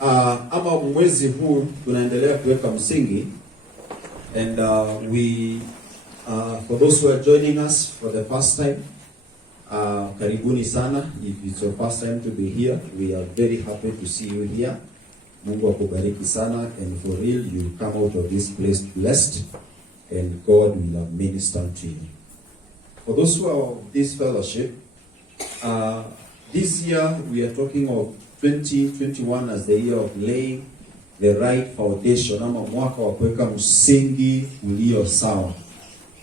Ama mwezi huu tunaendelea kuweka msingi, and we for those who are joining us for the first time, karibuni sana. If it's your first time to be here, we are very happy to see you here. Mungu akubariki sana, and for real you come out of this place blessed, and God will have ministered to you. For those who are of this fellowship, this year we are talking of 2021 as the year of laying the right foundation, ama mwaka wa kuweka msingi ulio sawa.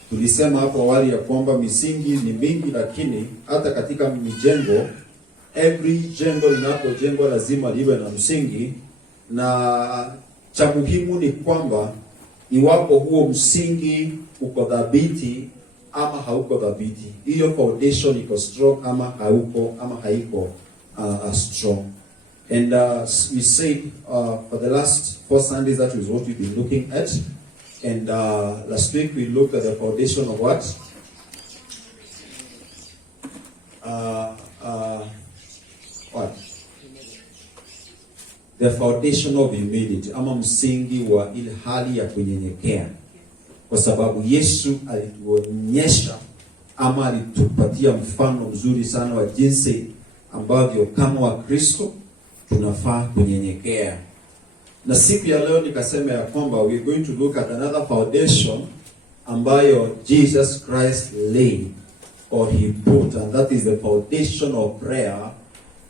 Tulisema hapo awali ya kwamba misingi ni mingi, lakini hata katika mijengo, every jengo linapojengwa lazima liwe na msingi, na cha muhimu ni kwamba iwapo huo msingi uko dhabiti ama hauko dhabiti, hiyo foundation iko strong ama haiko strong. And we said for the last 4 Sundays that is what we've been looking at. And last week we looked at the foundation of what? What? The foundation of humility, ama msingi wa ile hali ya kunyenyekea. Kwa sababu Yesu alituonyesha ama alitupatia mfano mzuri sana wa jinsi ambavyo kama wa Kristo tunafaa kunyenyekea. Na siku ya leo nikasema ya kwamba we are going to look at another foundation ambayo Jesus Christ laid or he put, and that is the foundation of prayer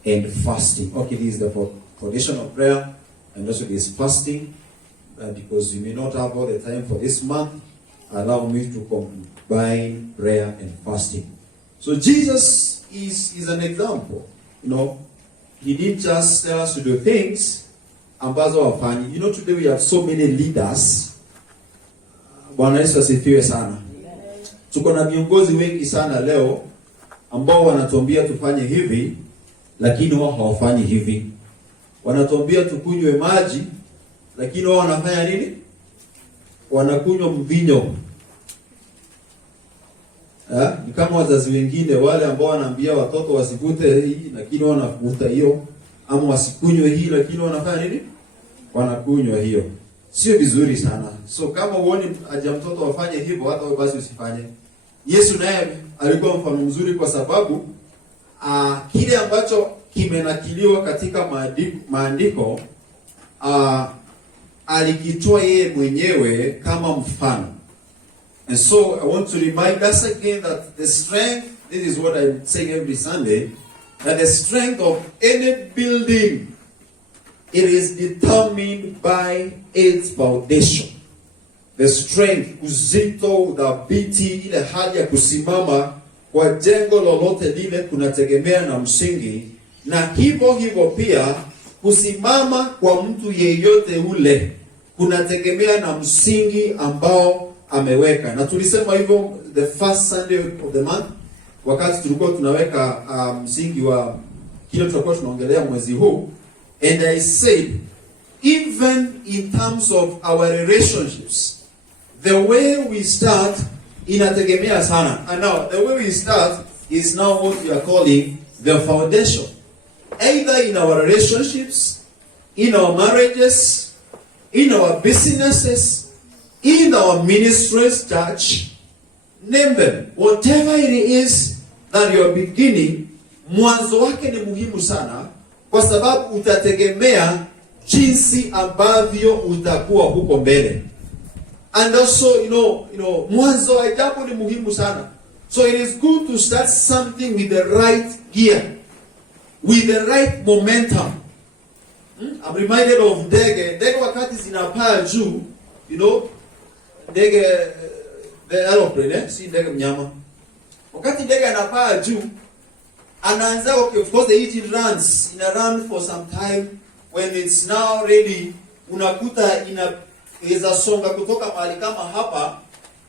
and fasting. Okay, this is the foundation of prayer and also this fasting, because you may not have all the time for this month. Allow me to combine prayer and fasting. So Jesus is an example. You know, he didn't just tell us to do things ambazo wafanyi. You know, today we have so many leaders. Bwana Yesu asifiwe sana. Tuko na viongozi wengi sana leo ambao wanatuambia tufanye hivi, lakini wao hawafanyi hivi. Wanatuambia tukunywe maji, lakini wao wanafanya nini? Wanakunywa mvinyo. Ni kama wazazi wengine wale ambao wanaambia watoto wasivute hii, lakini wanavuta hiyo, ama wasikunywe hii, lakini wanafanya nini? Wanakunywa hiyo. Sio vizuri sana. So kama uone aje mtoto wafanye hivyo, hata wewe basi usifanye. Yesu naye alikuwa mfano mzuri, kwa sababu kile ambacho kimenakiliwa katika maandiko alikitoa yeye mwenyewe kama mfano. And so I want to remind us again that the strength, this is what I'm saying every Sunday, that the strength of any building, it is determined by its foundation. The strength, uzito, udhabiti, ile hali ya kusimama kwa jengo lolote lile kunategemea na msingi, na hivyo pia kusimama kwa mtu yeyote ule kunategemea na msingi ambao ameweka. Na tulisema hivyo the first Sunday of the month, wakati tulikuwa tunaweka msingi wa kile tutakuwa tunaongelea mwezi huu. And I said, even in terms of our relationships, the way we start inategemea sana. And now the way we start is now what we are calling the foundation. Either in our relationships, in our marriages, in our businesses, in our ministries, church, name them. Whatever it is that you are beginning, mwanzo wake ni muhimu sana, kwa sababu utategemea jinsi ambavyo utakuwa huko mbele. And also, you know, mwanzo wa jambo ni muhimu sana. So it is good to start something with the right gear, with the right momentum. I'm reminded of ndege wakati zinapaa juu, you know, ndege, the aeroplane, si ndege mnyama. Wakati ndege anapaa juu, anaanza, okay, of course the engine runs, ina run for some time. When it's now ready, unakuta inaweza songa kutoka mahali kama hapa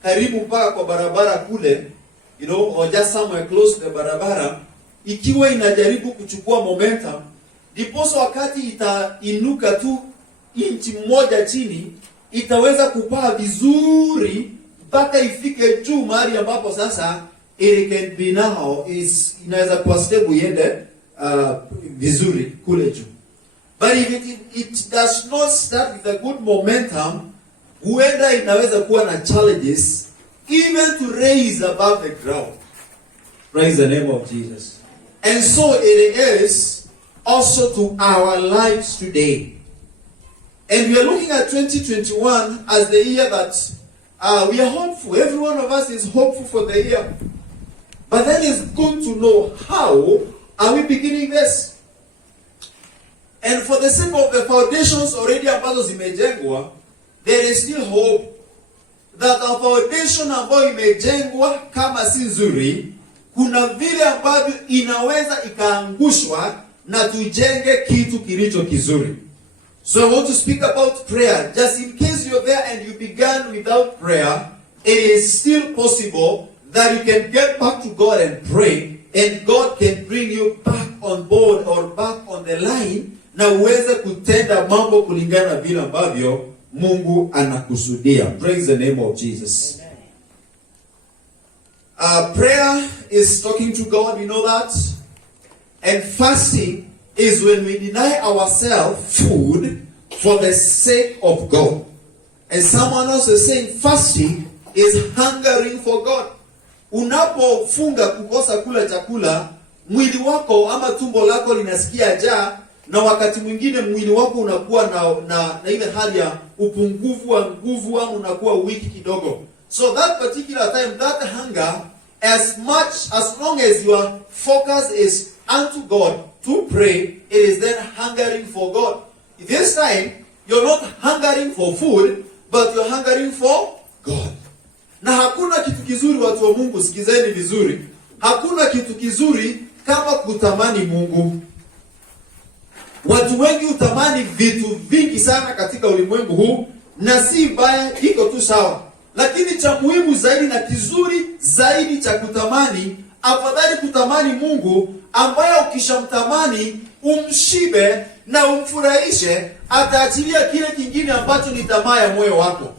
karibu mpaka kwa barabara kule, you know, or just somewhere close to the barabara, ikiwa inajaribu kuchukua momentum. Diposo wakati itainuka tu inchi moja chini, itaweza kupaa vizuri mpaka ifike juu mahali ambapo sasa it can be now is inaweza kuwa stable iende vizuri kule juu. But if it does not start with a good momentum, huenda inaweza kuwa na challenges even to raise above the ground. Praise the name of Jesus. And so it is also to our lives today. And we are looking at 2021 as the year that we are hopeful. Every one of us is hopeful for the year. But then it's good to know how are we beginning this. And for the sake of the foundations already ambazo zimejengwa, there is still hope that our foundation ambayo imejengwa kama si nzuri, kuna vile ambavyo inaweza ikaangushwa na tujenge kitu kilicho kizuri. So I want to speak about prayer. Just in case you're there and you began without prayer, it is still possible that you can get back to God and pray, and God can bring you back on board or back on the line, na uweze kutenda mambo kulingana vile ambavyo Mungu anakusudia. Praise the name of Jesus. Prayer is talking to God, we know that. And fasting is when we deny ourselves food for the sake of God. And someone else is saying fasting is hungering for God. Unapofunga kukosa kula chakula, mwili wako ama tumbo lako linasikia njaa, na wakati mwingine mwili wako unakuwa na ile hali ya upungufu wa nguvu, ama unakuwa weak kidogo. So that particular time, that hunger, as long as your focus is unto God to pray, it is then hungering for God. This time, you're not hungering for food, but you're hungering for God. Na hakuna kitu kizuri, watu wa Mungu, sikizeni vizuri. Hakuna kitu kizuri kama kutamani Mungu. Watu wengi utamani vitu vingi sana katika ulimwengu huu, na si baya, iko tu sawa. Lakini cha muhimu zaidi na kizuri zaidi cha kutamani, afadhali kutamani Mungu, ambaye ukishamtamani umshibe na umfurahishe, ataachilia kile kingine ambacho ni tamaa ya moyo wako.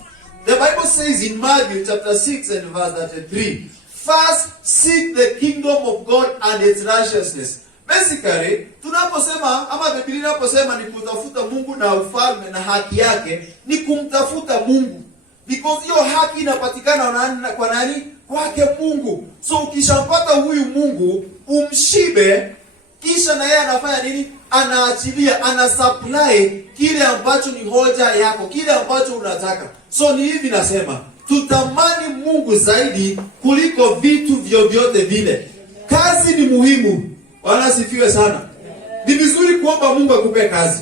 The Bible says in Matthew chapter 6 and verse 33, first seek the kingdom of God and its righteousness. Basically, tunaposema ama Biblia inaposema ni kutafuta Mungu na ufalme na haki yake, ni kumtafuta Mungu. Because hiyo haki inapatikana kwa nani? Kwake Mungu. So ukishampata huyu Mungu, umshibe, kisha na yeye anafanya nini? Anaachilia, anasupply kile ambacho ni hoja yako, kile ambacho unataka. So ni hivi nasema, tutamani Mungu zaidi kuliko vitu vyovyote vile. Kazi ni muhimu. Bwana asifiwe sana. Ni vizuri kuomba Mungu akupe kazi.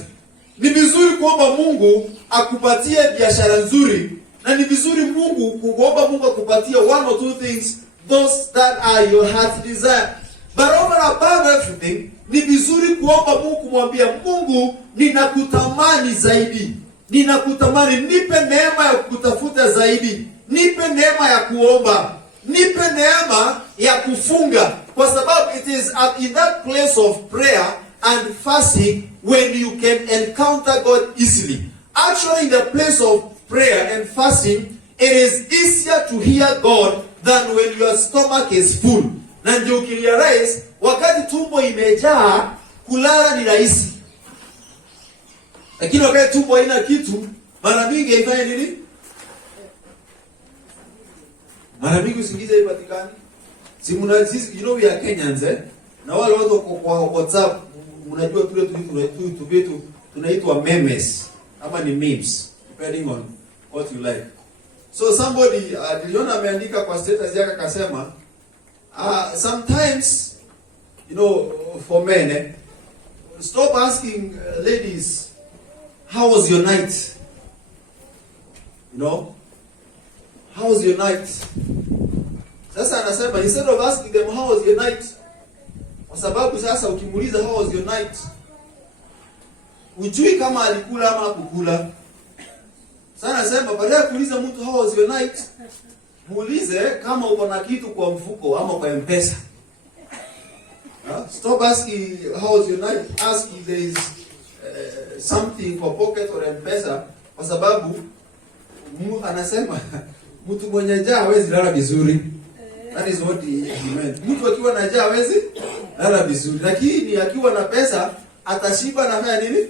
Ni vizuri kuomba Mungu akupatie biashara nzuri. Na ni vizuri kuomba Mungu akupatie one or two things, those that are your heart desire. But over above everything, ni vizuri kuomba Mungu, kumwambia Mungu, ninakutamani zaidi. Ninakutamani, nipe neema ya kutafuta zaidi. Nipe neema ya kuomba. Nipe neema ya kufunga. Kwa sababu it is in that place of prayer and fasting when you can encounter God easily. Actually, in the place of prayer and fasting, it is easier to hear God than when your stomach is full. Na ndio ukirealize, wakati tumbo imejaa, kulala ni rahisi. Lakini wakati tumbo haina kitu, mara mingi haifanya nini? Mara mingi usingizi haipatikani. Si sisi, you know we are Kenyans, eh? Na wale watu kwa WhatsApp, mnajua tu vitu tunaitwa memes ama ni memes, depending on what you like. So somebody niliona ameandika kwa status yake akasema, sometimes, you know, for men, stop asking ladies, how was your night? You know? How was your night? Sasa anasema, instead of asking them, how was your night? Kwa sababu sasa ukimuuliza, how was your night? Ujui kama alikula ama hakukula. Sasa anasema, badala ya kuuliza mtu, how was your night? Muulize kama uko na kitu kwa mfuko ama kwa M-Pesa. Stop asking, how was your night? Ask if there is something for pocket or M-Pesa. Kwa sababu anasema mtu mwenye njaa hawezi lala vizuri. That is what he meant. Mtu akiwa na njaa hawezi lala vizuri. Lakini akiwa na pesa atashiba na fanya nini?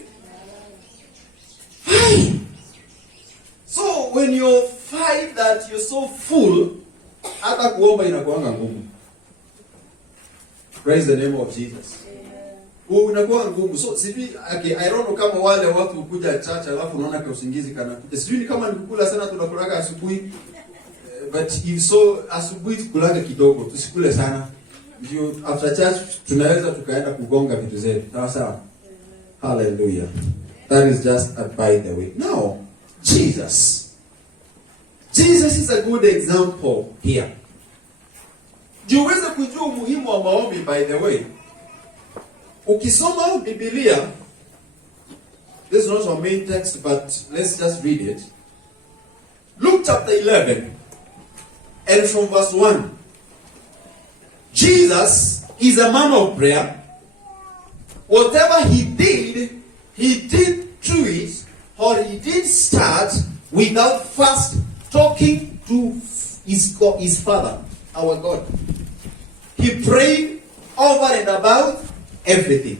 when you find that you're so full, hata kuomba inakuanga ngumu. Praise the name of Jesus. Unakuwa ngumu. So sijui okay, I don't know kama wale watu ukuja church alafu unaona kwa usingizi kana. Sijui kama nikukula sana tunakulaga asubuhi. But if so asubuhi tukulaga kidogo, tusikule sana. Ndio after church tunaweza tukaenda kugonga vitu zetu. Sawa sawa. Hallelujah. That is just a by the way. Now, Jesus is a good example here. Jiweze kujua umuhimu wa maombi by the way. Ukisoma Biblia, this is not our main text, but let's just read it. Luke chapter 11, and from verse 1. Jesus is a man of prayer. Whatever he did through it, or he did start without first talking to his Father, our God. He prayed over and about everything.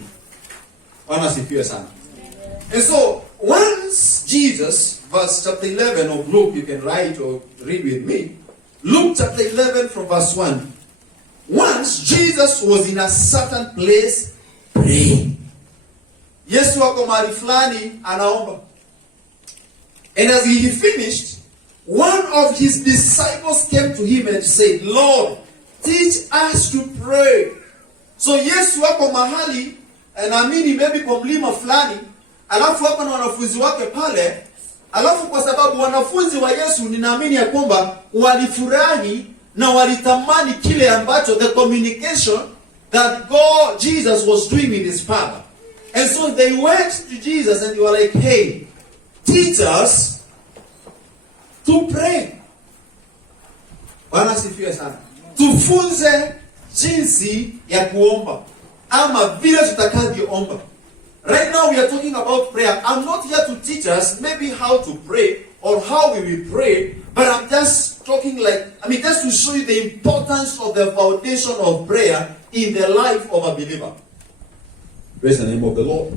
And so, once Jesus, verse chapter 11 of Luke, you can write or read with me. Luke chapter 11 from verse 1. Once Jesus was in a certain place praying. Yesu wako mahali fulani anaomba. And as he finished, one of his disciples came to him and said, Lord, teach us to pray. So Yesu wako mahali, naamini maybe kwa mlima fulani, alafu wako na wanafunzi wake pale, alafu kwa sababu wanafunzi wa Yesu ninaamini ya kwamba walifurahi na walitamani kile ambacho the communication that Jesus was doing with his Father. And so they went to Jesus and they were like, hey, teach us to pray. Bwana sifiwe sana. Tufunze jinsi ya kuomba ama vile tutakavyoomba. Right now we are talking about prayer. I'm not here to teach us maybe how to pray or how we will pray, but I'm just talking just to show you the importance of the foundation of prayer in the life of a believer. Praise the name of the Lord.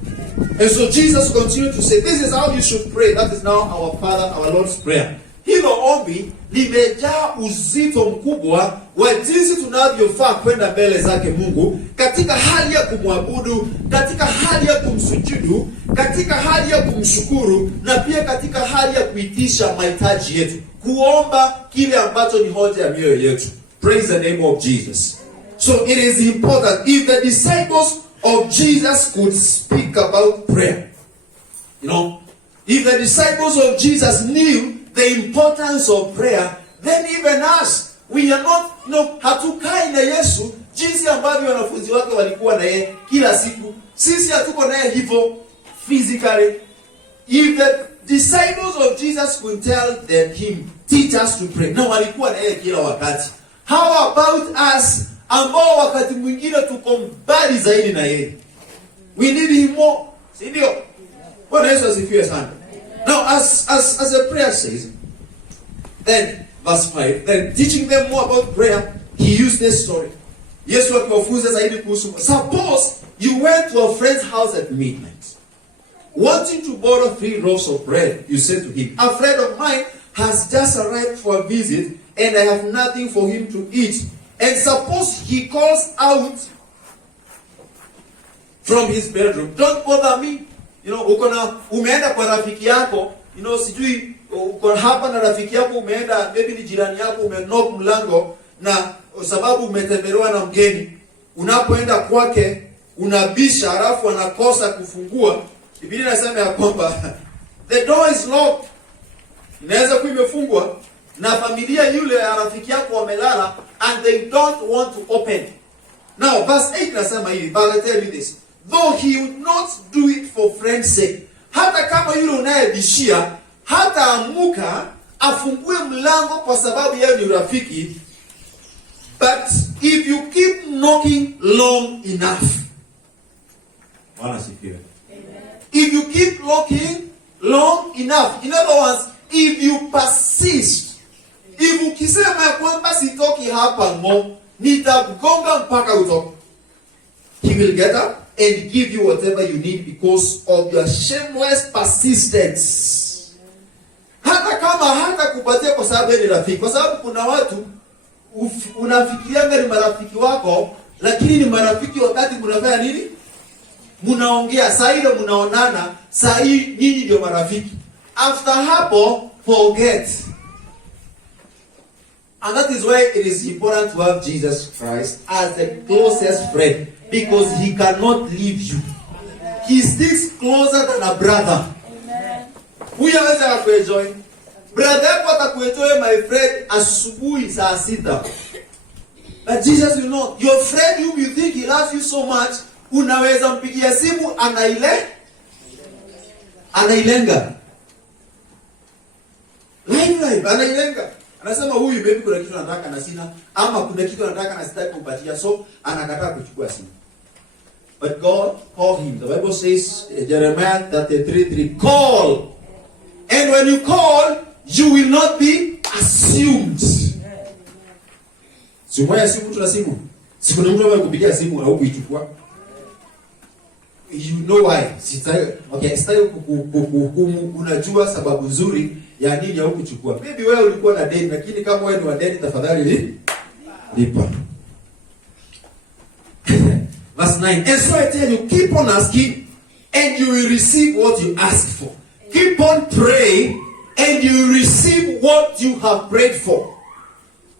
And so Jesus continued to say, this is how you should pray. That is now our Father, our Lord's prayer. Hilo ombi limejaa uzito mkubwa wa jinsi tunavyofaa kwenda mbele zake Mungu katika hali ya kumwabudu, katika hali ya kumsujudu, katika hali ya kumshukuru na pia katika hali ya kuitisha mahitaji yetu, kuomba kile ambacho ni hoja ya mioyo yetu. Praise the name of Jesus. So it is important. If the disciples of Jesus could speak about prayer, if the disciples of Jesus knew the importance of prayer, then even us, we are not, hatukai na Yesu jinsi ambavyo wanafunzi wake walikuwa na yeye kila siku. Sisi hatuko na yeye hivyo physically. If the disciples of Jesus could tell him, teach us to pray, na walikuwa na yeye kila wakati. How about us ambao wakati mwingine tuko mbali zaidi na yeye? We need him more. Si ndio? Bwana Yesu asifiwe sana. Now, as the prayer says, then, verse 5, then teaching them more about prayer, he used this story. Yesu akiwafunza zaidi kuhusu. Suppose you went to a friend's house at midnight, wanting to borrow 3 loaves of bread. You said to him, a friend of mine has just arrived for a visit, and I have nothing for him to eat. And suppose he calls out from his bedroom, don't bother me. Umeenda kwa rafiki yako, sijui uko hapa na rafiki yako, umeenda maybe ni jirani yako, umenok mlango na sababu umetembelewa na mgeni. Unapoenda kwake unabisha, halafu anakosa kufungua. Biblia inasema ya kwamba the door is locked. Inaweza kuwa imefungwa na familia yule ya rafiki yako wamelala and they don't want to open. Now verse 8 inasema hivi, but I tell you this, though he would not do it for friend's sake. Hata kama yule unayebishia hata amuka afungue mlango kwa sababu yeye ni rafiki, but if you keep knocking long enough, if you keep knocking long enough, in other words, if you persist, if ukisema ya kwamba sitoki hapa ngo, nitakugonga mpaka utoke, he will get up and give you whatever you need because of your shameless persistence. Hata kama kama hata kupatia kwa sababu ni rafiki. Kwa sababu kuna watu unafikirianga ni marafiki wako, lakini ni marafiki wakati mnafanya nini? Mnaongea, saa ile mnaonana, saa hii nyinyi ndio marafiki. After hapo, forget. And that is why it is important to have Jesus Christ as the closest friend, because he cannot leave you. He sticks closer than a brother. Huyu anaweza kuenjoy. Brother yako atakuenjoy, my friend, asubuhi saa 6. But Jesus will not. Your friend whom you think he loves you so much, unaweza mpigia simu anailenga. Live anailenga. Anasema huyu baby kuna kitu nataka na sina, ama kuna kitu nataka na sitaki kupatia, so anakataa kuchukua simu. But God called him. The Bible says, Jeremiah 33:3, call. And when you call, you will not be assumed. Sumaya simu tuna simu. Siku na mtu kupigia simu au kuichukua. You know why? Sitaki kuhukumu. Unajua sababu nzuri ya nini au kuchukua. Maybe wewe ulikuwa na deni, lakini kama wewe ni wa deni, tafadhali lipa. Verse 9. And so I tell you, keep on asking and you will receive what you ask for. Keep on praying and you will receive what you have prayed for.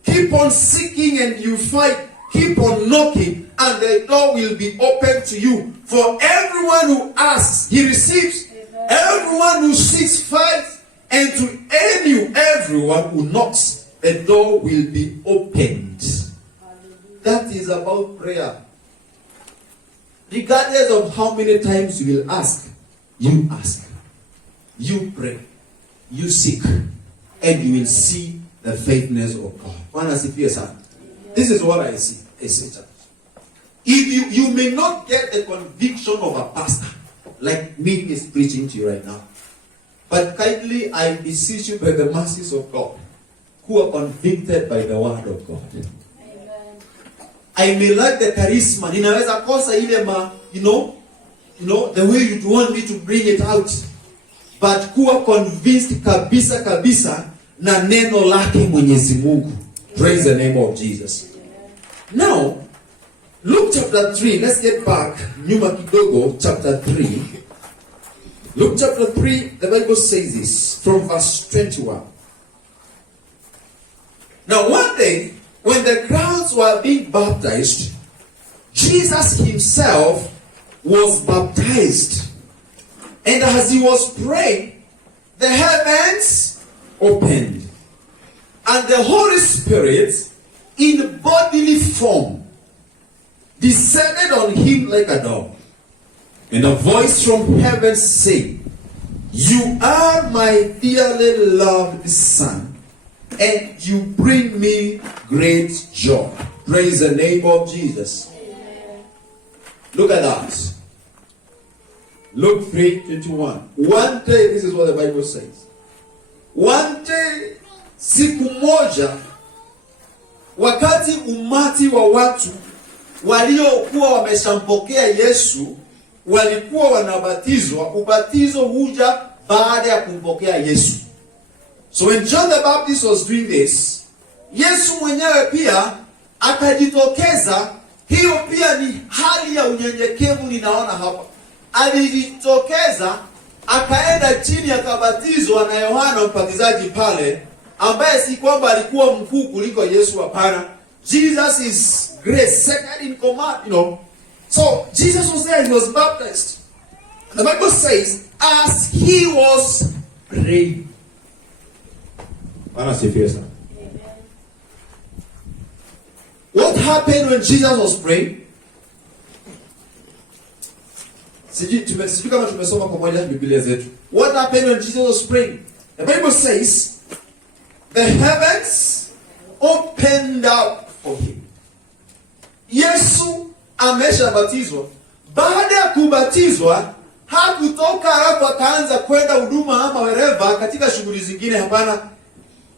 Keep on seeking and you find. Keep on knocking and the door will be open to you. For everyone who asks, he receives. Everyone who seeks finds. And to everyone who knocks, the door will be opened. That is about prayer. Regardless of how many times you will ask, you pray, you seek, and you will see the faithfulness of God. This is what I see. If you may not get the conviction of a pastor, like me is preaching to you right now, but kindly I beseech you by the mercies of God, who are convicted by the word of God. Amen. I may lack the charisma, ninaweza kosa ile you know, the way you want me to bring it out, but who are convinced kabisa na neno lake Mwenyezi Mungu. Praise the name of Jesus. Now, Luke chapter 3, let's get back, nyuma kidogo, chapter 3. Luke chapter 3, the Bible says this, from verse 21. Now one day, when the crowds were being baptized, Jesus himself was baptized. And as he was praying, the heavens opened. And the Holy Spirit, in bodily form, descended on him like a dove. And a voice from heaven said, "You are my dearly loved Son, and you bring me great joy." Praise the name of Jesus. Amen. Look at that. Luke 3:21. One day, this is what the Bible says. One day, siku moja, wakati umati wa watu waliokuwa wameshampokea Yesu walikuwa wanabatizwa. Ubatizo huja baada ya kumpokea Yesu. So when John the Baptist was doing this, Yesu mwenyewe pia akajitokeza. Hiyo pia ni hali ya unyenyekevu ninaona hapa. Alijitokeza, akaenda chini, akabatizwa na Yohana Mbatizaji pale, ambaye si kwamba alikuwa mkuu kuliko Yesu, hapana. Jesus is great, second in command, you know. So Jesus was there, he was baptized. The Bible says, as he was praying. What happened when Jesus was praying? What happened when Jesus was praying? The Bible says, the heavens opened up for him. Yesu ameshabatizwa. Baada ya kubatizwa, hakutoka halafu akaanza kwenda huduma ama wherever katika shughuli zingine, hapana.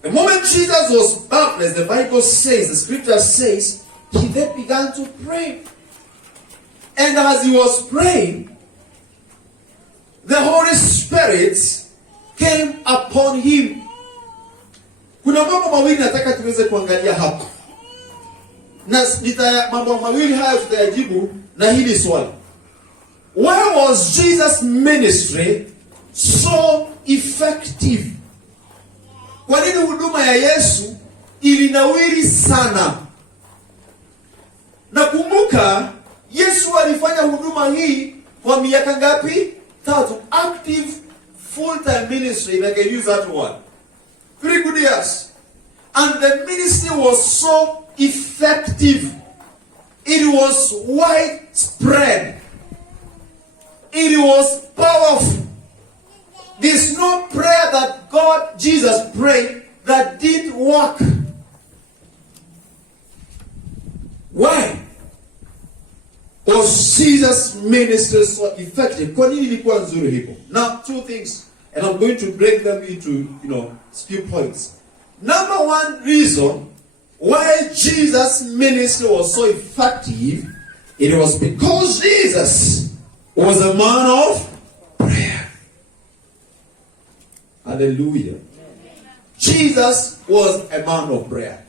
The moment Jesus was baptized, the Bible says, the scripture says, he then began to pray. And as he was praying, the Holy Spirit came upon him. Kuna mambo mawili nataka tuweze kuangalia hapa. Na mambo mawili haya tutayajibu na hili swali. Why was Jesus' ministry so effective? Kwa nini huduma ya Yesu ilinawiri sana? Nakumbuka Yesu alifanya huduma hii kwa miaka ngapi? 3. Active full-time ministry, if I can use that word. 3 good years. And the ministry was so effective. It was widespread. It was powerful. There's no prayer that Jesus prayed that didn't work. Why was Jesus' ministry so effective? Kwa nini ilikuwa nzuri hivyo? Now, 2 things, and I'm going to break them into, few points. Number 1 reason why Jesus' ministry was so effective, it was because Jesus was a man of prayer. Hallelujah. Jesus was a man of prayer.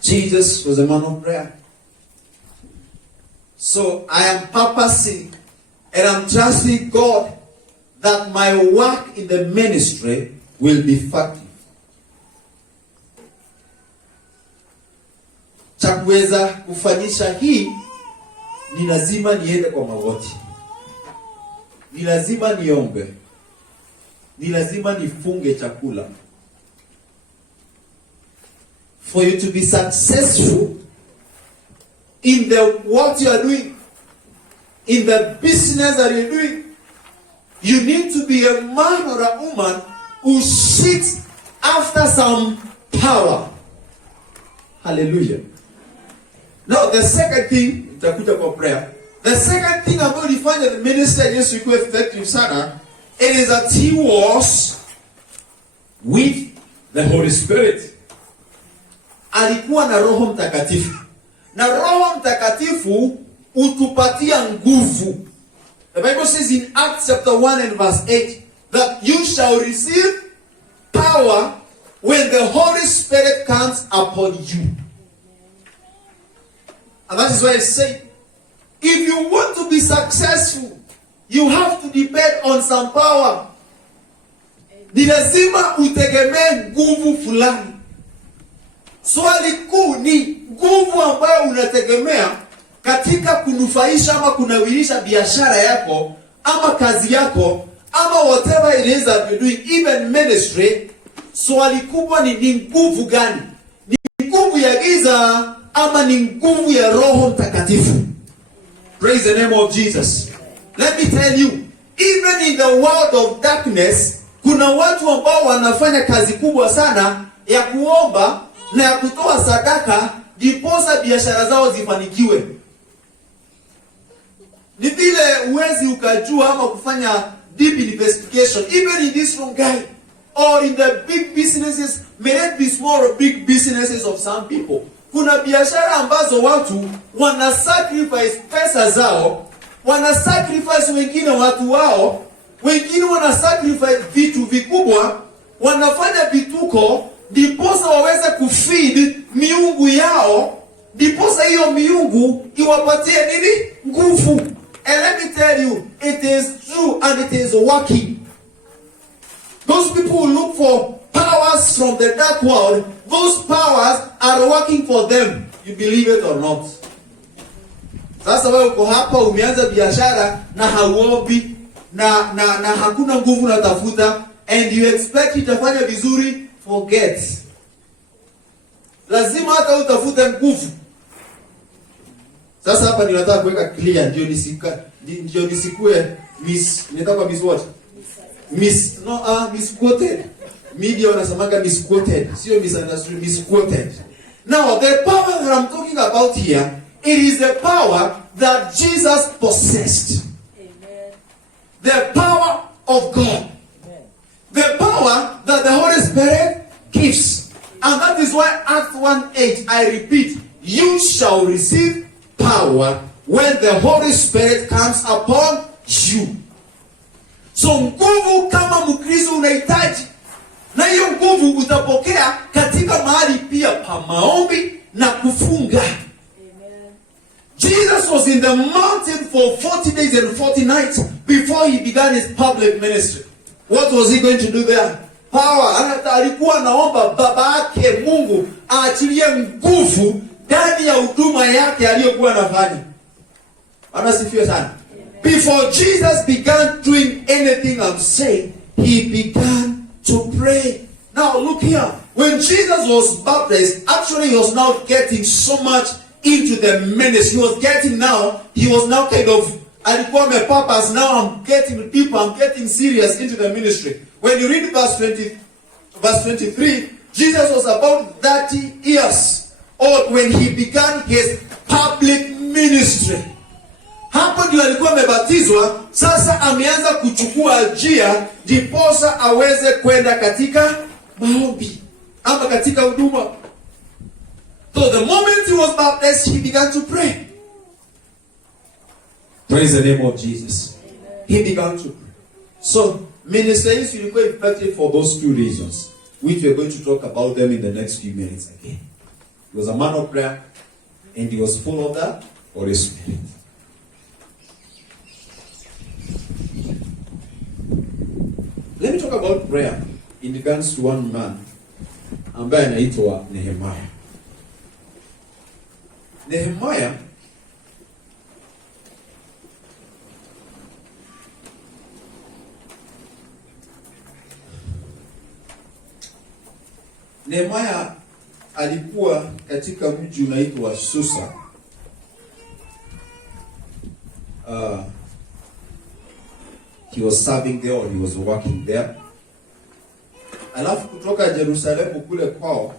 Jesus was a man of prayer. So I am purposing and I'm trusting God that my work in the ministry will be effective. Cha kuweza kufanyisha hii ni lazima niende kwa magoti. Ni lazima niombe. Ni lazima nifunge chakula. For you to be successful in what you are doing, in the business that you're doing, you need to be a man or a woman who seeks after some power. Hallelujah. Now the second thing, itakuja kwa prayer. The second thing about define the ministry of Yesu ikuwe effective sana, it is that he was with the Holy Spirit. Alikuwa na Roho Mtakatifu. Na Roho Mtakatifu utupatia nguvu. The Bible says in Acts chapter 1 and verse 8 that you shall receive power when the Holy Spirit comes upon you. And that is why I say, if you want to be successful, you have to depend on some power. Ni lazima utegemee nguvu fulani. Swali kuu ni nguvu ambayo unategemea katika kunufaisha ama kunawirisha biashara yako ama kazi yako ama whatever it is that you're doing, even ministry. Swali kubwa ni nguvu gani? Ni nguvu ya giza ama ni nguvu ya Roho Mtakatifu? Praise the name of Jesus. Let me tell you, even in the world of darkness, kuna watu ambao wanafanya kazi kubwa sana ya kuomba na ya kutoa sadaka ndiposa biashara zao zifanikiwe. Ni vile uwezi ukajua ama kufanya deep investigation, even in this wrong guy, or in the big businesses, may it be small or big businesses of some people. Kuna biashara ambazo watu wana sacrifice pesa zao, wana sacrifice wengine watu wao, wengine wana sacrifice vitu vikubwa, wanafanya vituko ndiposa waweze kufeed miungu yao, ndiposa hiyo miungu iwapatie nini? Nguvu. And let me tell you, it is true and it is working. Those people who look for powers from the dark world, those powers are working for them. You believe it or not. Sasa wewe uko hapa umeanza biashara na hauombi na hakuna nguvu unatafuta and you expect itafanya vizuri, forget. Lazima hata utafute nguvu. Sasa hapa ninataka kuweka clear ndio nisikue nataka miss what? Misquoted. Media wanasemanga misquoted. Sio misunderstood, misquoted. Now, the power that I'm talking about here, it is the power that Jesus possessed. Amen. The power of God. Amen. The power that the Holy Spirit gives. And that is why Acts 1:8, I repeat, you shall receive power when the Holy Spirit comes upon you. So nguvu kama Mkristo unahitaji. Na hiyo nguvu utapokea katika mahali pia pa maombi na kufunga. Amen. Jesus was in the mountain for 40 days and 40 nights before he began his public ministry. What was he going to do there? Power. Hata alikuwa naomba baba yake Mungu aachilie nguvu ndani ya huduma yake aliyokuwa anafanya. Anasifiwe sana. Before Jesus began doing anything I'm saying, he began to pray. Now look here. When Jesus was baptized, actually he was now getting so much into the ministry. He was now kind of, alikuwa amepurpose, now I'm getting deeper, I'm getting serious into the ministry. When you read verse 23, Jesus was about 30 years old when he began his public ministry. Hapo ndio alikuwa amebatizwa, sasa ameanza kuchukua njia ndiposa aweze kwenda katika maombi ama katika huduma. So the moment he was baptized, he began to pray. Praise the name of Jesus. He began to pray. So ministries will be effective for those two reasons, which we are going to talk about them in the next few minutes again. He was a man of prayer and he was full of the Holy Spirit. Let me talk about prayer in regards to one man ambaye anaitwa Nehemiah. Nehemiah alikuwa katika mji unaitwa Susa. He was serving there or he was working there. Alafu kutoka Jerusalemu kule kwao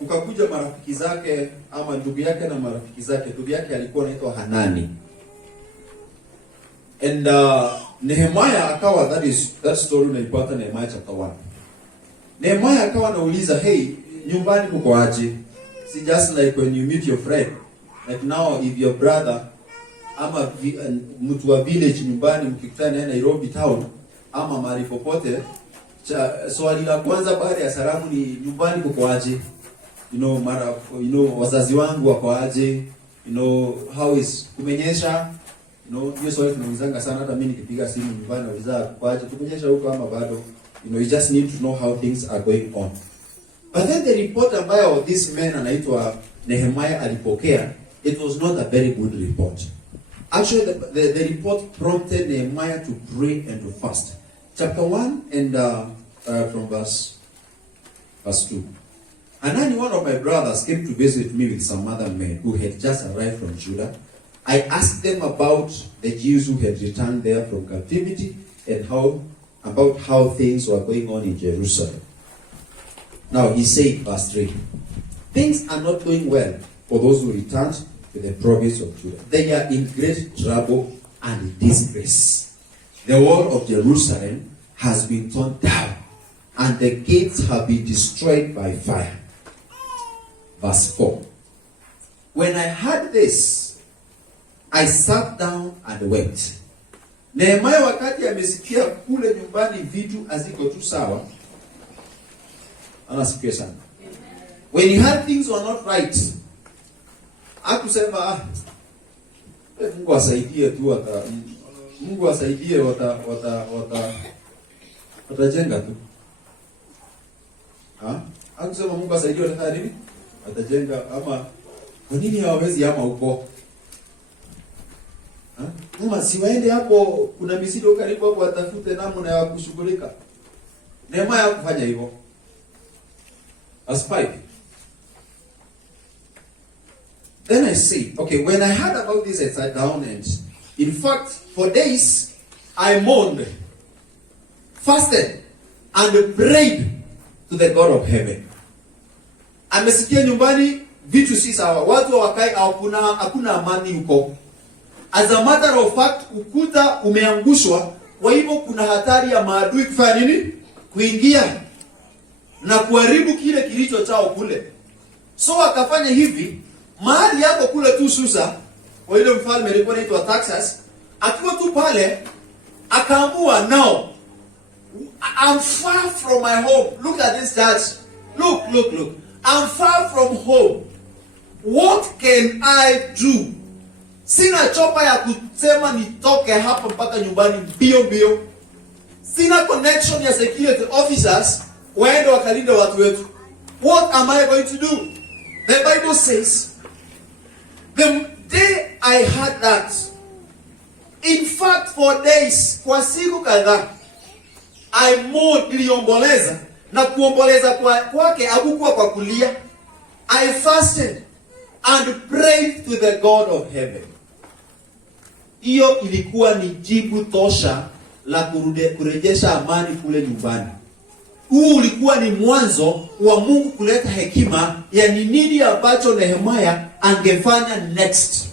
ukakuja marafiki zake ama ndugu yake na marafiki zake. Ndugu yake alikuwa anaitwa Hanani. And Nehemiah akawa, that story unaipata Nehemiah chapter 1. Nehemiah akawa anauliza, hey, nyumbani kuko aje? See, just like when you meet your friend, like now if your brother ama mtu wa village nyumbani mkikutana na Nairobi town ama mahali popote, swali la kwanza baada ya salamu ni nyumbani kuko aje? Wazazi wangu wako aje? How is kumenyesha? Hiyo swali tunaulizanga sana, hata mimi nikipiga simu nyumbani nauliza kuko aje? Kumenyesha huko ama bado? You just need to know how things are going on. But then the report ambayo this man anaitwa Nehemiah alipokea, it was not a very good report. Actually, the report prompted Nehemiah to pray and to fast. Chapter 1 and from verse 2. Hanani, one of my brothers, came to visit me with some other men who had just arrived from Judah. I asked them about the Jews who had returned there from captivity and about how things were going on in Jerusalem. Now he said, verse 3, things are not going well for those who returned to the province of Judah. They are in great trouble and disgrace. The wall of Jerusalem has been torn down, and the gates have been destroyed by fire. Verse 4. When I heard this, I sat down and wept. Nehemiah wakati amesikia kule nyumbani vitu haziko tu sawa, anasikia sana. When he heard things were not right, hakusema Mungu asaidie tu, Mungu asaidie watajenga tu. Hakusema Mungu asaidie watafanya nini? Watajenga, ama kwa nini hawawezi ama huko? Mama si waende hapo, kuna misitu karibu hapo, watafute namna ya kushughulika. Nehemiah hakufanya hivyo. Verse 5. Then I said, okay, when I heard about this, I sat down and, in fact, for days, I mourned, fasted, and prayed to the God of heaven. Amesikia nyumbani vitu si sawa, watu wakai, hakuna amani huko. As a matter of fact, ukuta umeangushwa, kwa hivyo kuna hatari ya maadui kufanya nini? Kuingia na kuharibu kile kilicho chao kule. So akafanya hivi, mahali yako kule tu Susa, kwa ile mfalme alikuwa anaitwa Taxas, akiwa tu pale akaamua nao I'm far from my home. Look at this church. Look. I'm far from home. What can I do? Sina chopa ya kusema nitoke hapa mpaka nyumbani mbio. Sina connection ya security officers waende wakalinde watu wetu. What am I going to do? The Bible says, the day I heard that, in fact for days, kwa siku kadhaa, I mourned, niliomboleza, na kuomboleza kwake hakukuwa kwa kulia. I fasted and prayed to the God of heaven. Hiyo ilikuwa ni jibu tosha la kurejesha amani kule nyumbani. Huu ulikuwa ni mwanzo wa Mungu kuleta hekima ya ni nini ambacho Nehemia angefanya next.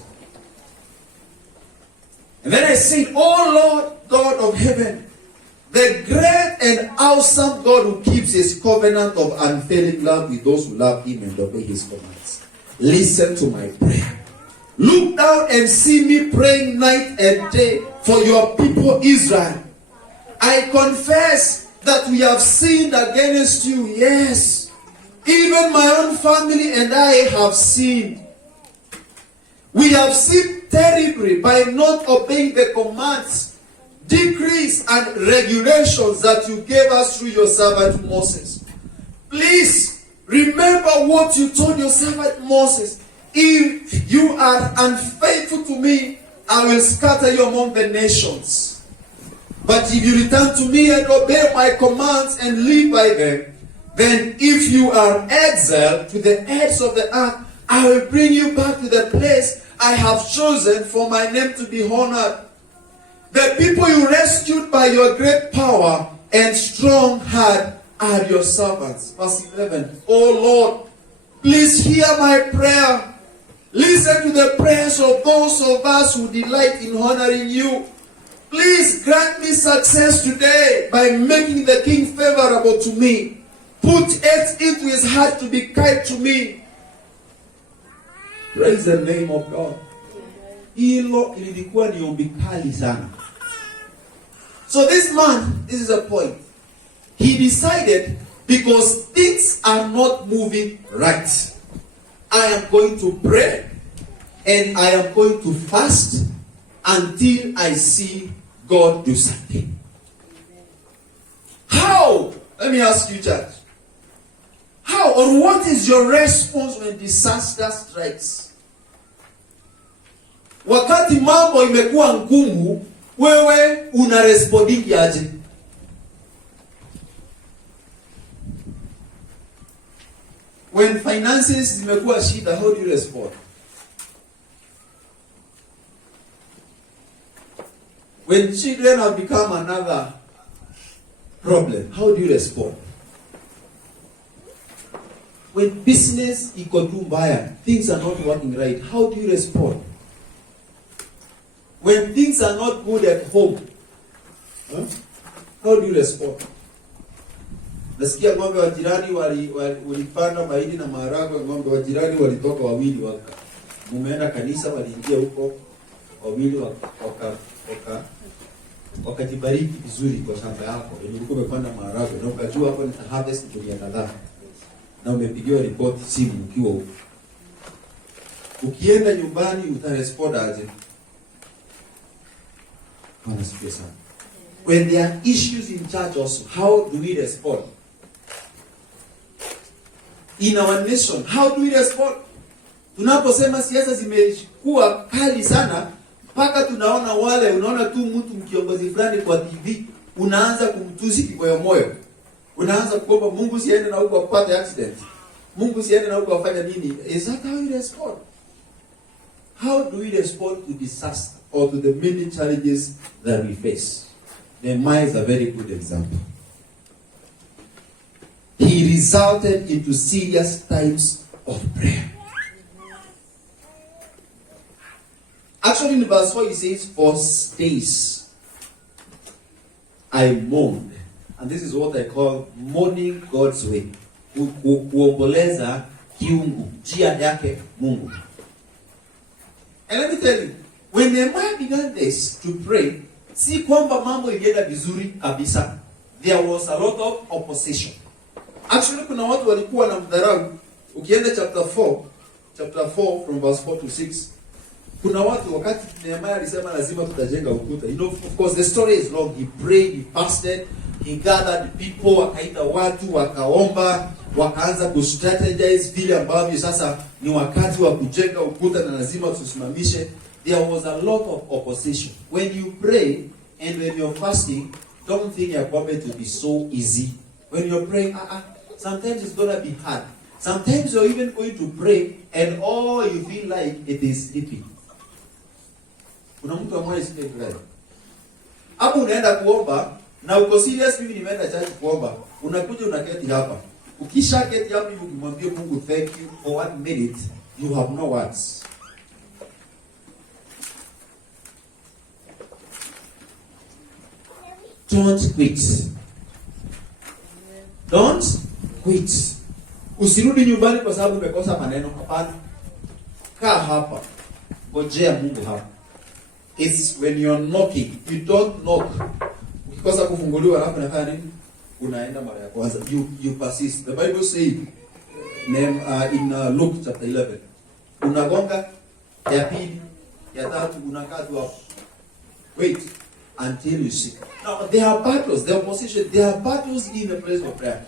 And then I said, "Oh Lord, God of heaven, the great and awesome God who keeps his covenant of unfailing love with those who love him and obey his commands. Listen to my prayer. Look down and see me praying night and day for your people Israel. I confess that we have sinned against you. Yes, even my own family and I have sinned. We have sinned terribly by not obeying the commands, decrees, and regulations that you gave us through your servant Moses. Please remember what you told your servant Moses. If you are unfaithful to me, I will scatter you among the nations. But if you return to me and obey my commands and live by them, then if you are exiled to the ends of the earth, I will bring you back to the place I have chosen for my name to be honored. The people you rescued by your great power and strong hand are your servants." Verse 11. "Oh Lord, please hear my prayer. Listen to the prayers of those of us who delight in honoring you. Please grant me success today by making the king favorable to me. Put it into his heart to be kind to me." Praise the name of God. Hilo ilikuwa ni ombi kali sana. So this man, this is the point. He decided, because things are not moving right, I am going to pray and I am going to fast until I see God do something. How? Let me ask you, church. How or what is your response when disaster strikes? Wakati mambo imekuwa ngumu, wewe unarespondingi aje? When finances zimekuwa shida, how do you respond? When children have become another problem, how do you respond? When business iko tu mbaya, things are not working right, how do you respond? When things are not good at home, how do you respond? Nasikia ng'ombe wa jirani walipanda mahindi na maharagwe, ng'ombe wa jirani walitoka wawili mumeenda kanisa, waliingia huko wawili wakajibariki vizuri kwa shamba yako. Ulikuwa umepanda maharagwe na ukajua hapo ni harvest ndio kadhaa. Na umepigiwa ripoti simu ukiwa huko. Ukienda nyumbani utarespond aje? Honestly, sana. When there are issues in church also, how do we respond? In our nation, how do we respond? Tunaposema siasa zimekuwa kali sana, mpaka tunaona unaona tu mtu mkiongozi fulani kwa TV, unaanza kumtusi kimoyomoyo. Unaanza kuomba Mungu siende na huko apate accident. Mungu siende na huko afanye nini? Is that how we respond? How do we respond to disaster or to the many challenges that we face? Nehemiah is a very good example. He resulted into serious times of prayer. Actually, in verse 4 he says, "For days I mourned." And this is what I call mourning God's way. Kuomboleza kiungu, njia yake Mungu. And let me tell you, when Nehemiah began this to pray, si kwamba mambo ilienda vizuri kabisa. there was a lot of opposition. Actually, kuna watu walikuwa na mdharau. Ukienda chapter 4 from verse 4 to 6, kuna watu wakati Nehemiah alisema lazima tutajenga ukuta. You know, of course the story is long. He prayed, he fasted, he gathered people, akaita watu, wakaomba, wakaanza kustrategize vile ambavyo sasa ni wakati wa kujenga ukuta na lazima tusimamishe. There was a lot of opposition. When you pray and when you're fasting, don't think you're going to be so easy. When you're praying, sometimes it's going to be hard. Sometimes you're even going to pray and all you feel like it is sleeping. Kuna mtu ambaye sikia kulala. Hapo unaenda kuomba na uko serious, mimi nimeenda church kuomba. Unakuja unaketi hapa. Ukisha keti hapo ukimwambia Mungu thank you for 1 minute, you have no words. Don't quit. Don't quit. Usirudi nyumbani kwa sababu umekosa maneno. Hapana. Kaa hapa. Ngojea Mungu hapa. It's when you're knocking. You don't knock. Ukikosa kufunguliwa alafu unafanya nini? Unaenda mara ya kwanza. You persist. The Bible says in Luke chapter 11. Unagonga ya pili, ya tatu, unakaa tu hapo. Wait until you see. Now there are battles, there are opposition, there are battles in the place of prayer.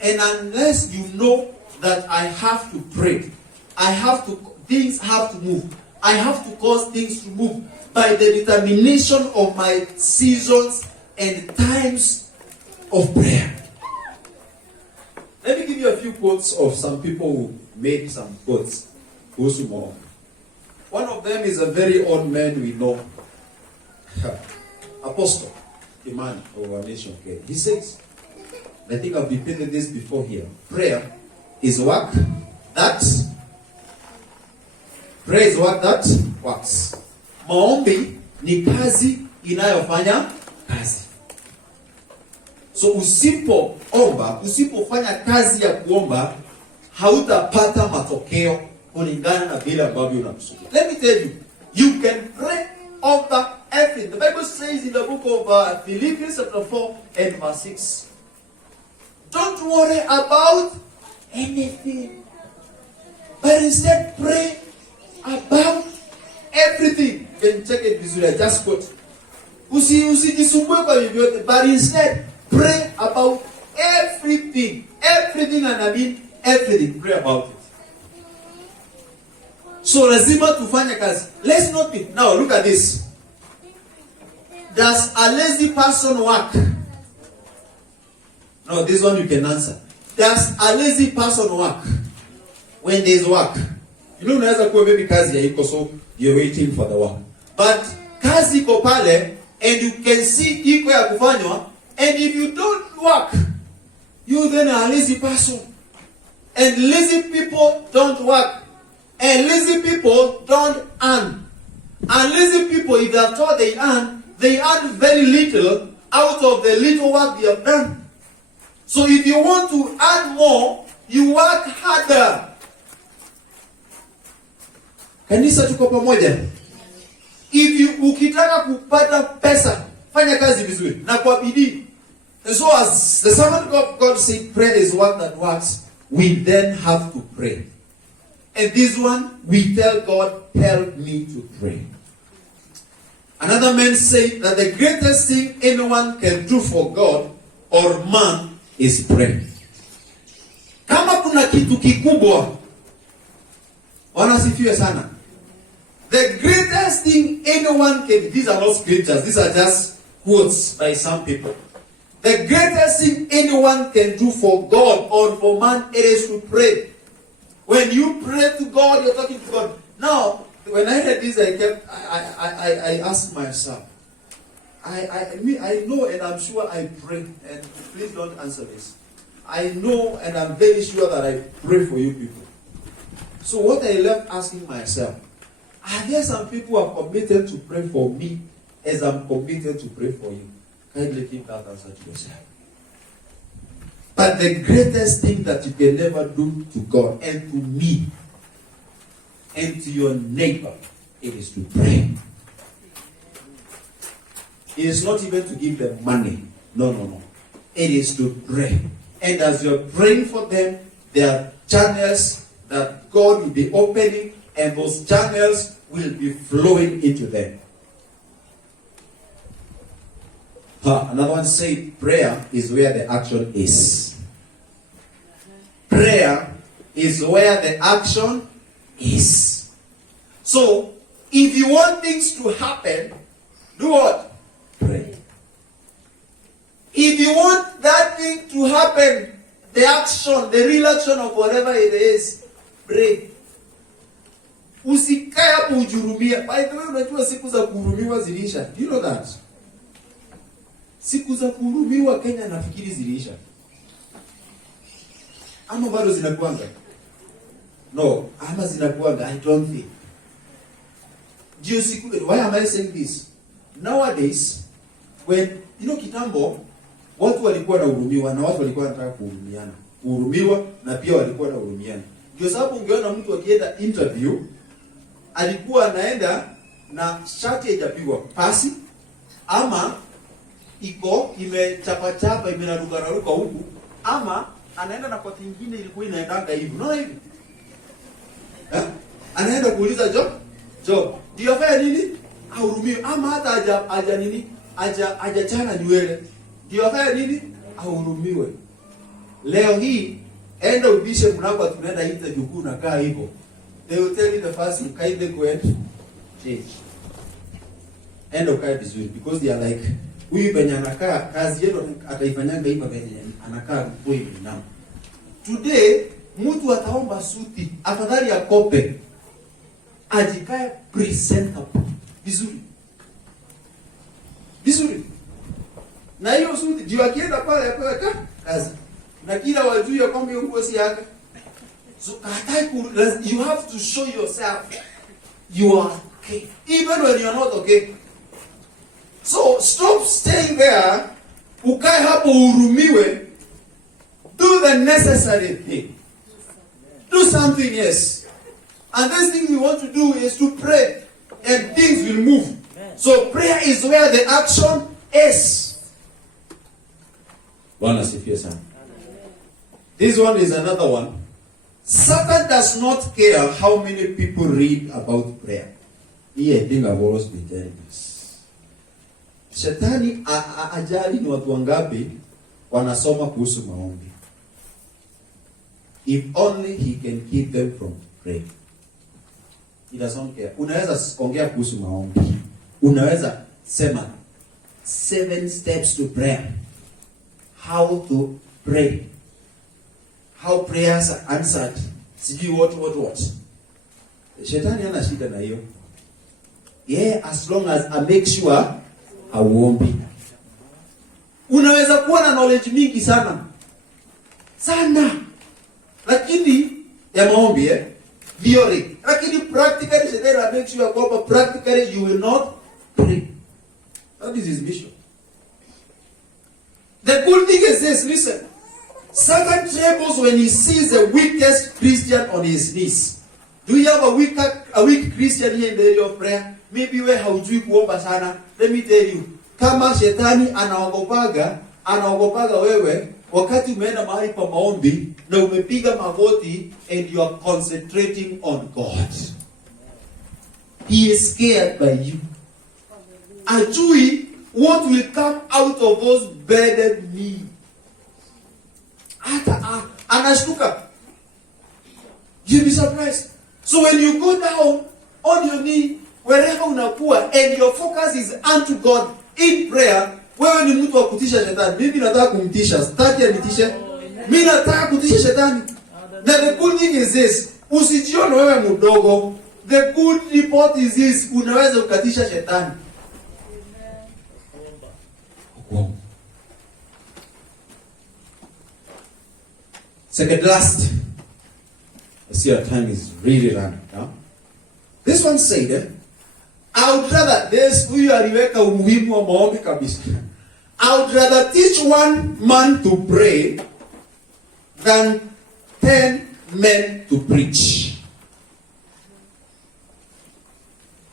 And unless you know that I have to pray, things have to move. I have to cause things to move by the determination of my seasons and times of prayer. Let me give you a few quotes of some people who made some quotes. One of them is a very old man we know. Apostle Imani of our nation. Okay. He says, I think I've repeated this before here. Prayer is work that works. Maombi ni kazi inayofanya kazi. So usipofanya kazi ya kuomba, hautapata matokeo kulingana na vile ambavyo unakusudia. Let me tell you, you can pray over everything. The Bible says in the book of Philippians chapter 4 and verse 6, don't worry about anything, but instead pray about everything. You can check it visually. I just quote. Usijisumbue kwa vyovyote, but instead pray about everything. Everything, and I mean everything. Pray about it. So lazima tufanye kazi. Let's not be. Now look at this. Does a lazy person work? No, this one you can answer. Does a lazy person work? When there is work. You know, unaweza kuwa maybe kazi haiko, so you're waiting for the work. But kazi iko pale and you can see iko ya kufanywa, and if you don't work, you then are a lazy person. And lazy people don't work. And lazy people don't earn. And lazy people, if they are told they earn very little out of the little work they have done. So if you want to earn more, you work harder. Kanisa tuko pamoja. Ukitaka kupata pesa, fanya kazi vizuri na kwa bidii. And so as the servant of God said, prayer is one that works, we then have to pray. And this one, we tell God, help me to pray. Another man said that the greatest thing anyone can do for God or man is pray. Kama kuna kitu kikubwa, wanasifiwe sana. The greatest thing anyone can, these are not scriptures, these are just quotes by some people. The greatest thing anyone can do for God or for man, it is to pray. When you pray to God, you're talking to God. Now, when I read this, I asked myself, I know and I'm sure I pray, and please don't answer this. I know and I'm very sure that I pray for you people. So what I left asking myself, are there some people who are committed to pray for me as I'm committed to pray for you? Kindly keep that answer to yourself. But the greatest thing that you can ever do to God and to me and to your neighbor, it is to pray. It is not even to give them money. No. It is to pray. And as you're praying for them, there are channels that God will be opening, and those channels will be flowing into them. Another one said, prayer is where the action is. Prayer is where the action is. So, if you want things to happen, do what? Pray. If you want that thing to happen, the action, the real action of whatever it is, pray. Usikae hapo ujurumia. By the way, unajua siku za kuhurumiwa zilisha. Do you know that? Siku za kuhurumiwa Kenya nafikiri zilisha. Ama bado zinakuanga? No, ama zinakuanga. I don't think. Why am I saying this? Nowadays, when, kitambo, watu walikuwa na hurumiwa na watu walikuwa wanataka kuhurumiana. Kuhurumiwa na pia walikuwa na hurumiana. Ndio sababu ungeona mtu akienda interview, alikuwa anaenda na shati haijapigwa pasi, ama iko imechapa imenaruka huku, ama anaenda na koti nyingine ilikuwa inaendanga hivi. Unaona hivi? Anaenda kuuliza job, ndio afanye nini? Ahurumiwe. Ama hata hajachana nywele. Ndio afanye nini? Ahurumiwe. Leo hii enda ubishe mlango tunaenda interview kuna kaa hivyo. They will tell you the first you kindly go and change. Enda ukae vizuri because they are like huyu penye anakaa kazi yetu ataifanyanga hivyo penye anakaa kwa hivi na. Today mtu ataomba suti afadhali akope ajikae presentable vizuri. Na hiyo suti ndio akienda pale apewe kazi. Na kila wajui ya kwamba hiyo nguo si yake. So you have to show yourself you are okay, even when you are not okay. So stop staying there. Ukae hapo uhurumiwe. Do the necessary thing. Do something, yes. And this thing we want to do is to pray, and things will move. So prayer is where the action is. Bwana sifiwe sana. This one is another one. Satan does not care how many people read about prayer. I think I've always been telling this. Shetani ajali ni watu wangapi wanasoma kuhusu maombi. If only he can keep them from praying. He doesn't care. Unaweza ongea kuhusu maombi. Unaweza sema 7 steps to prayer. How to pray. How prayers are answered. Sijui what. Shetani hana shida na hiyo. As long as I make sure hauombi. Unaweza kuwa na knowledge mingi sana. Lakini ya maombi theory. Lakini practically shetani will make sure kwamba practically you will not pray. That is his mission. The good thing is this, listen. Satan trembles when he sees the weakest Christian on his knees. Do you have a weak Christian here in the area of prayer? Maybe we haujui kuomba sana. Let me tell you. Kama shetani anaogopaga wewe wakati umeenda mahali pa maombi na umepiga magoti and you are concentrating on God. He is scared by you. Ajui what will come out of those bended knees. Anashtuka. You'll be surprised. So when you go down on your knee, wherever unakuwa, and your focus is unto God in prayer, wewe ni mtu wa kutisha shetani. Mimi nataka kumtisha. Sitaki anitishe. Mimi nataka kutisha shetani. Na the good thing is this. Usijione wewe mdogo. The good report is this. Unaweza ukatisha shetani. Second last. I see our time is really running now. This one said, I would rather, huyu aliweka umuhimu wa maombi kabisa. I would rather teach one man to pray than 10 men to preach.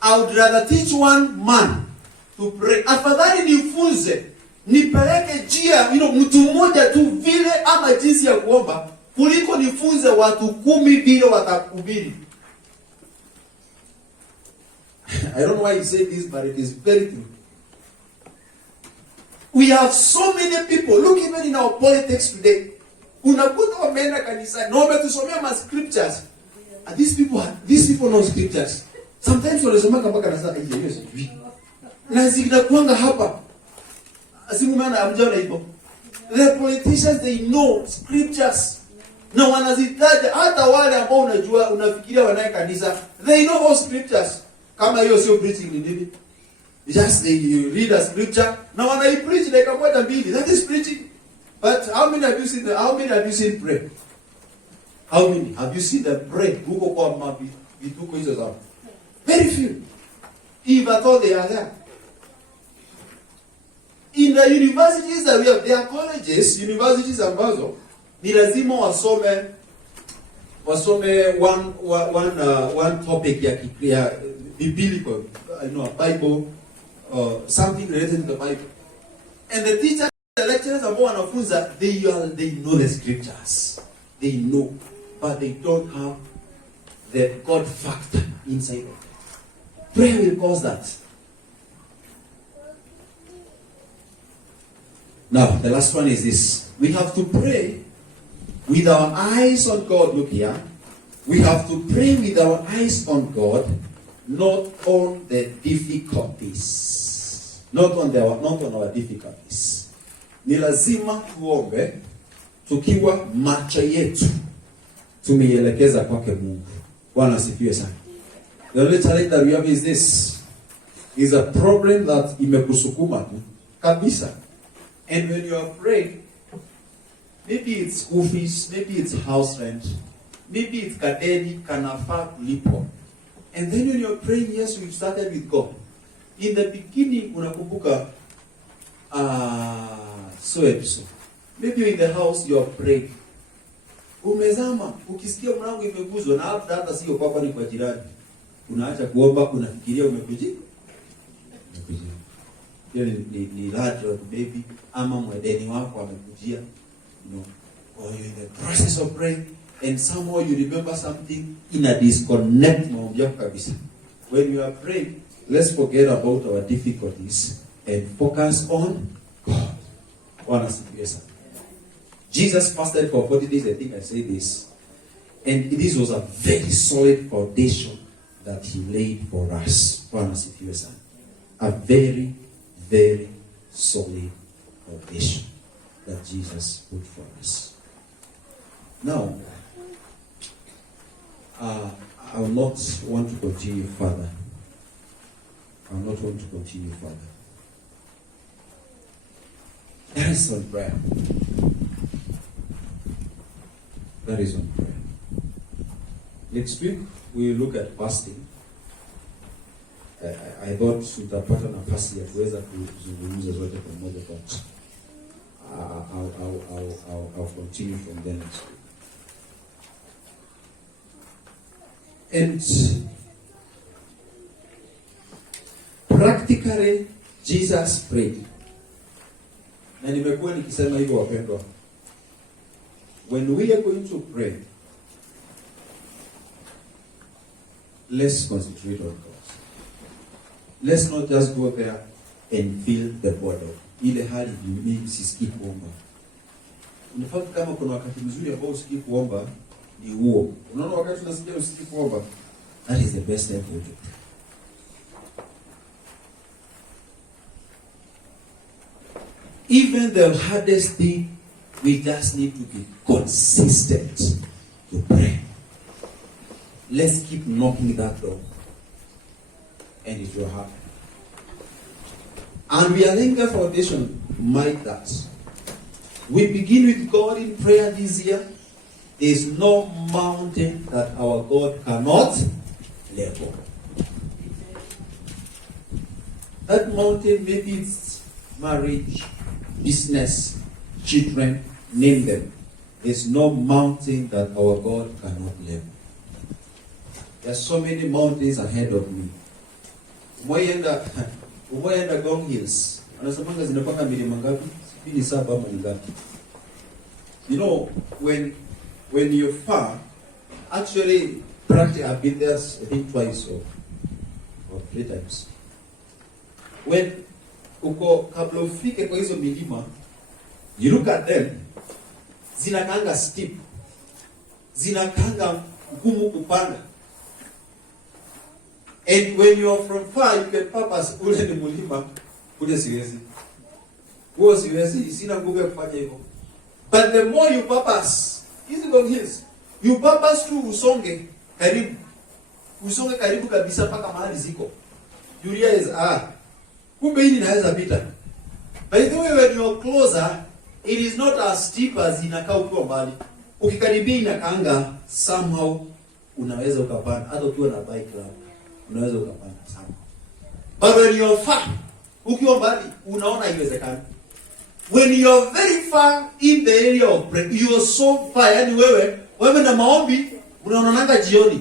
I would rather teach one man to pray. Afadhali nifunze nipeleke njia, mtu mmoja tu vile ama jinsi ya kuomba, kuliko nifunze watu 10 vile watakuhubiri. I don't know why you say this, but it is very true. We have so many people. Look even in our politics today. Unakuta wameenda kanisani na wametusomea ma scriptures. And these people know scriptures. Sometimes wanasoma mpaka nasema hiyo sijui. Na zinakuanga hapa. Asimumana amjana hivyo. The politicians, they know scriptures. Na wanazitaja hata wale ambao unajua unafikiria wanae kanisa. They know all scriptures. Kama hiyo sio preaching ni nini? Just you read a scripture. Na wanaipreach like moja mbili. That is preaching. But how many have you seen pray? How many have you seen them pray? Huko kwa vituko hizo zao. Very few. If at all they are there. In the universities that we have, there are colleges, universities ambazo ni lazima wasome one topic ya biblical, Bible, something related to the Bible. And the teachers, the lecturers ambao wanafunza, they know the scriptures. They know, but they don't have the God factor inside of it. Prayer will cause that. Now, the last one is this. We have to pray with our eyes on God. Look here. We have to pray with our eyes on God, not on the difficulties. Not on our difficulties. Ni lazima tuombe tukiwa macho yetu tumeielekeza kwake Mungu. Bwana asifiwe sana. The only challenge that we have is this. Is a problem that imekusukuma tu kabisa. And when you are praying, maybe it's school fees, maybe it's house rent, maybe it's kadeni, kanafaa kulipo. And then when you're praying, yes, we started with God. In the beginning, unakumbuka, so. Maybe you're in the house, you're praying. Umezama, ukisikia mlango imeguzwa na hata sio kwako ni kwa jirani. Unaacha kuomba, unafikiria umekujia. Hiyo ni ladro baby ama mwedeni wako amekujia, or you're in the process of praying and somehow you remember something in a disconnect maombi yako kabisa. When you are praying, let's forget about our difficulties and focus on God. Bwana asifiwe sana. Jesus fasted for 40 days, I think I say this. And this was a very solid foundation that he laid for us. Bwana asifiwe sana. A very, very solid foundation that Jesus put for us. Now, I will not want to continue further. That is on prayer. Next week, we will look at fasting. I thought tutapata nafasi ya kuweza kuzungumza zote pamoja, but I'll continue from there next week. And practically, Jesus prayed. Na nimekuwa nikisema hivyo wapendwa. When we are going to pray, let's concentrate on God. Let's not just go there and feel the bottle. Ile hali mimi sisikii kuomba. Unafaa kama kuna wakati mzuri ambao usikii kuomba ni huo. Unaona wakati unasikia usikii kuomba, that is the best time for you to pray. Even the hardest thing, we just need to be consistent to pray. Let's keep knocking that door. And it will happen. And we are laying a foundation like that. We begin with God in prayer this year. There is no mountain that our God cannot level. That mountain, maybe it's marriage, business, children, name them. There's no mountain that our God cannot level. There are so many mountains ahead of me. Umoyenda Gong Hills. Anasemanga zinapanga milima ngapi? Sipini 7 ama ni ngapi? You know, when you're far, actually, practically I've been there, I think twice or 3 times. When uko kabla ufike kwa hizo milima, you look at them, zinakanga steep, zinakanga ngumu kupanda. And when you are from far, you can purpose ule ni mulima, ule siwezi. Uo siwezi, sina nguvu ya kufanya hivyo. But the more you purpose, hizi kwa hills, you purpose to usonge karibu. Usonge karibu kabisa mpaka mahali ziko. You realize, kumbe hili naweza pita. By the way, when you are closer, it is not as steep as inakaa ukiwa mbali. Ukikaribia inakaanga somehow unaweza ukapanda. Hata ukiwa na bike lab, unaweza ukapanda somehow. But when you are far, ukiwa mbali, unaona haiwezekani. When you are very far in the area of prayer, you are so far, yani wewe na maombi, unaonanga jioni.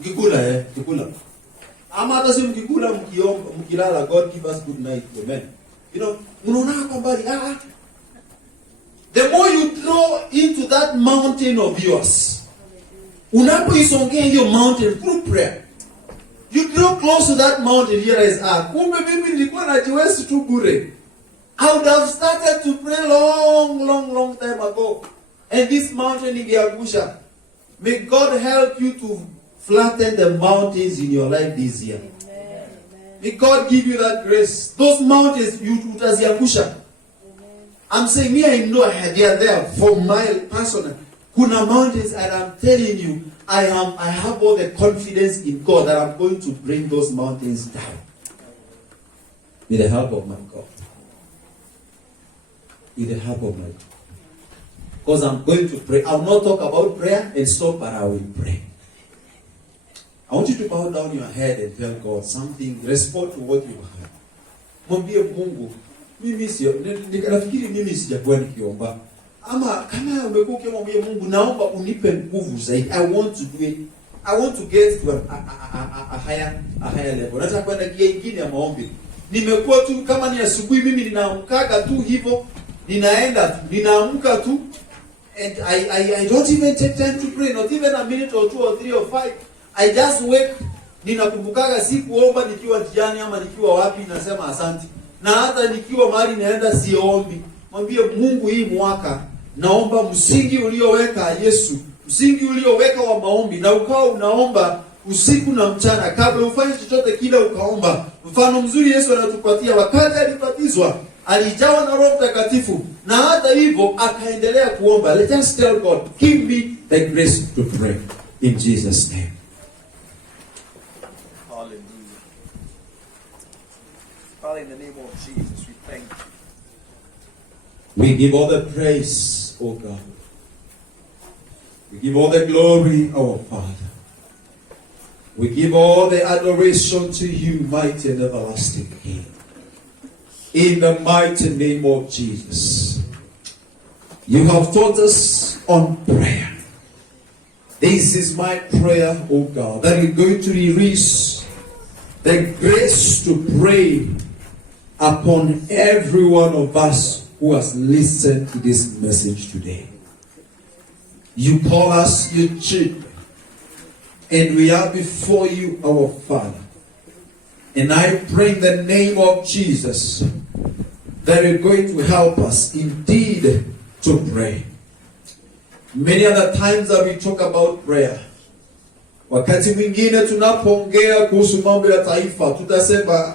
Mkikula. Ama hata si mkikula, mkiomba, mkilala, God give us good night. Amen. You know, unaona kwa mbali, the more you draw into that mountain of yours, unapoisongea hiyo mountain through prayer, you draw close to that mountain, realize, kumbe mimi nilikuwa najiwezi tu bure. I would have started to pray long time ago. And this mountain ingeangusha. May God help you to flatten the mountains in your life this year. Amen. May God give you that grace. Those mountains, you utaziangusha. I'm saying, me, I know they are there for my personal. Kuna mountains, and I'm telling you, I have all the confidence in God that I'm going to bring those mountains down. With the help of my God. With the help of my God. Because I'm going to pray. I will not talk about prayer and stop, but I will pray. I want you to bow down your head and tell God something. Respond to what you heard. Mwambie Mungu, nafikiri mimi sijakuwa nikiomba. Ama kama umekuwa ukimwambia Mungu, naomba unipe nguvu zaidi. I want to do it. I want to get to a higher level. Nataka kwenda gia ingine ya maombi. Nimekuwa tu kama ni asubuhi mimi ninaamkaga tu hivyo, ninaenda tu, ninaamka tu, and I don't even take time to pray, not even a minute or 2 or 3 or 5. I just wake, ninakumbukaga sikuomba nikiwa njiani ama nikiwa wapi, nasema asante. Na hata nikiwa mahali naenda siombi. Mwambie Mungu, hii mwaka naomba msingi ulioweka Yesu, msingi ulioweka wa maombi, na ukao unaomba usiku na mchana kabla ufanye chochote kile ukaomba. Mfano mzuri Yesu anatupatia, wakati alibatizwa alijawa na Roho Mtakatifu, na hata hivyo akaendelea kuomba. Let's just tell God, give me the grace to pray in Jesus name. Hallelujah. Father, in the name of Jesus, we thank you. We give all the praise, oh God. We give all the glory, our Father. We give all the adoration to you, mighty and everlasting King. In the mighty name of Jesus. You have taught us on prayer. This is my prayer, oh God, that we're going to release the grace to pray upon every one of us who has listened to this message today. You call us your children, and we are before you, our Father. And I pray in the name of Jesus that you're going to help us indeed to pray. Many other times that we talk about prayer, wakati mwingine tunapoongea kuhusu mambo ya taifa, tutasema,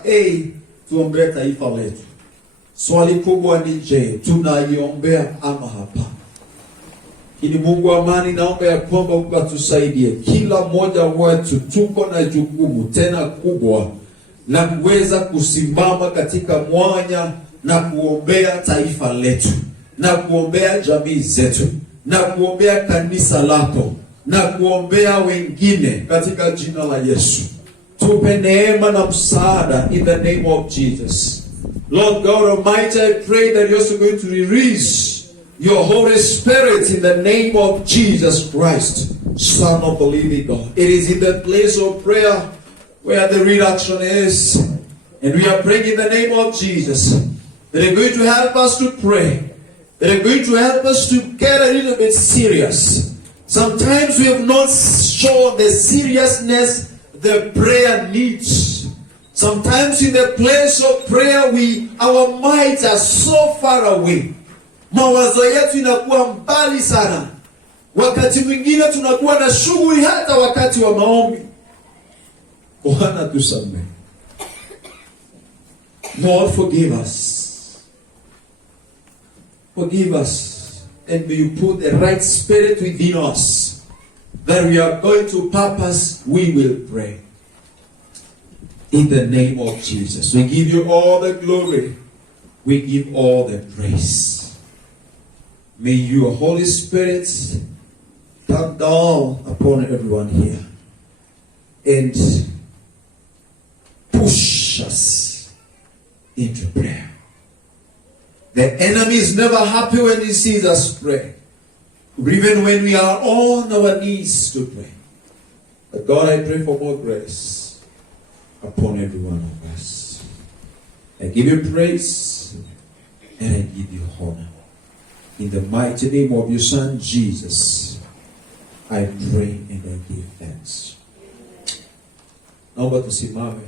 tuombee taifa letu. Swali kubwa ni je, tunaiombea ama hapa? Ili Mungu amani, naomba ya kwamba ukatusaidie. Kila mmoja wetu tuko na jukumu tena kubwa na kuweza kusimama katika mwanya na kuombea taifa letu, na kuombea jamii zetu, na kuombea kanisa lako, na kuombea wengine katika jina la Yesu. Tupe neema na msaada in the name of Jesus. Lord God Almighty, I pray that you're also going to release your Holy Spirit in the name of Jesus Christ, Son of the living God. It is in the place of prayer where the reduction is. And we are praying in the name of Jesus. They are going to help us to pray. They are going to help us to get a little bit serious. Sometimes we have not shown the seriousness the prayer needs. Sometimes in the place of prayer, our minds are so far away. Mawazo yetu inakuwa mbali sana. Wakati mwingine tunakuwa na shughuli hata wakati wa maombi. Bwana tusamehe. Lord, forgive us. Forgive us. And may you put the right spirit within us, that we are going to purpose, we will pray. In the name of Jesus. We give you all the glory. We give all the praise. May your Holy Spirit come down upon everyone here and push us into prayer. The enemy is never happy when he sees us pray, even when we are on our knees to pray. But God, I pray for more grace upon every one of us. I give you praise and I give you honor. In the mighty name of your Son, Jesus, I pray and I give thanks. Naomba tusimame.